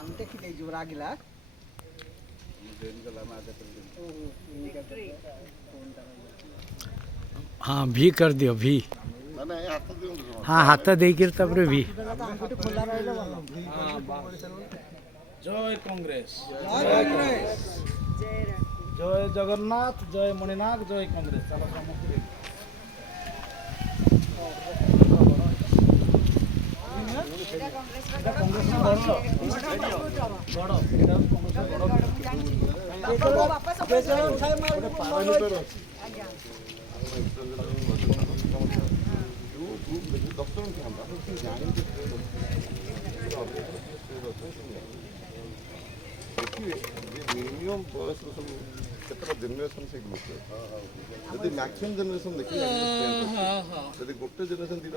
అంటే జోరు ಆಗಿಲ್ಲ हाँ भी कर दियो भी हाँ हाथ देकर तबरे भी जय कांग्रेस जय जगन्नाथ जय मणिनाथ जय कांग्रेस चलो समस्त मिनिमम बयस सब केतटा जेनेरेशन से ग्रुप जदि मैक्सिमम जेनेरेशन देखिए जदि गोटे जेनेरेशन